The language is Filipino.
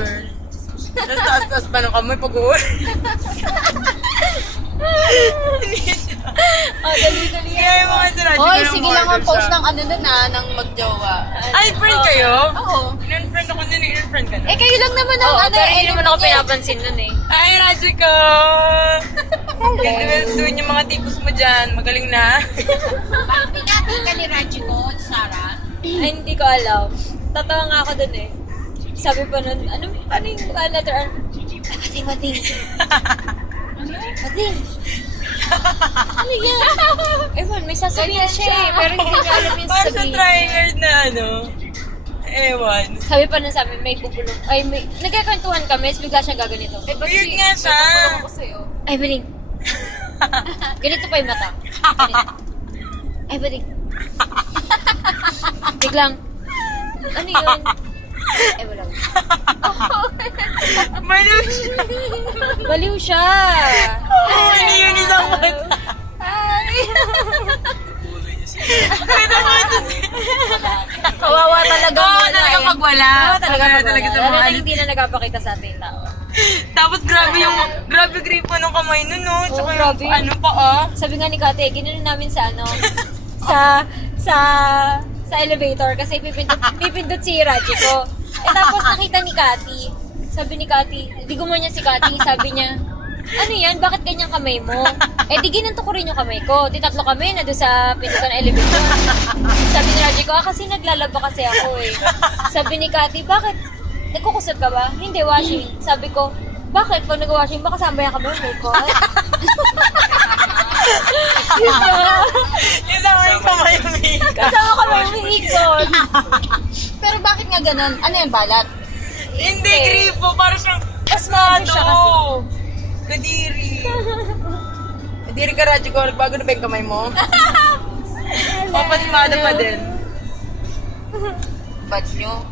girl. Tapos taas-taas pa ng kamay pag-uwi. Oh, dali-dali. Kaya yung mga sinabi ko Hoy, ng sige lang ang order post siya. ng ano nun ng magjowa. Ay, friend kayo? Oo. In-friend ako nun, in-friend ka na. Eh, kayo lang naman ang Oo, ano, pero hindi naman ako niya. pinapansin nun eh. Ay, Rajiko! Ganda-ganda yung mga tipos mo dyan. Magaling na. Pinati ka ni Rajiko, Sarah. Ay, hindi ko alam. Tatawa nga ako dun eh. Sabi pa nun, ano yung letter R? Ay, mating. Mating. Ano yan? Ewan, may sasabihin siya eh, pero hindi ko alam yung Para sa sabihin. tryhard na ano. Ewan. Sabi pa nun sa amin, may bubulong. Ay, may, nagkakwentuhan kami, tapos bigla siya gaganito. Weird nga siya. Ako sa'yo. Ay, Baling. Ganito pa yung mata. Ganito. Ay, Baling. Biglang, ano yun? Ay, wala. Baliw siya. Baliw siya. Oo, ano yun isang mata. Kawawa talaga Oo, muna talaga eh. pag wala. Talaga Wala pag talaga wala. sa Lalo mga na ano. hindi na nagpapakita sa atin tao. Tapos grabe gripo ng kamay nun, no? Oo, Tsaka grabe. yung ano pa, oh. Sabi nga ni Kate, ginanon namin sa ano, sa sa elevator kasi pipindot si Rajiko. Eh tapos nakita ni Kati. Sabi ni Kati, di gumawa niya si Kati, sabi niya, ano yan, bakit ganyan kamay mo? Eh di ginanto ko rin yung kamay ko. Di tatlo kami na doon sa pindutan ng elevator. Sabi ni Rajiko, kasi naglalaba kasi ako eh. Sabi ni Kati, bakit? Nagkukusot ka ba? Hindi, washing. Sabi ko, bakit? Pag nag-washing ba kasama yung kamay ko? Yung sa mga kamay may. Kasama kami umiikot. Pero bakit nga ganun? Ano yan, balat? Hindi, gripo. Para siyang pasmado. siya kasi. Kadiri. Kadiri ka, Rajiko. Nagbago na ba yung kamay mo? O, pasmado pa din. Ba't nyo?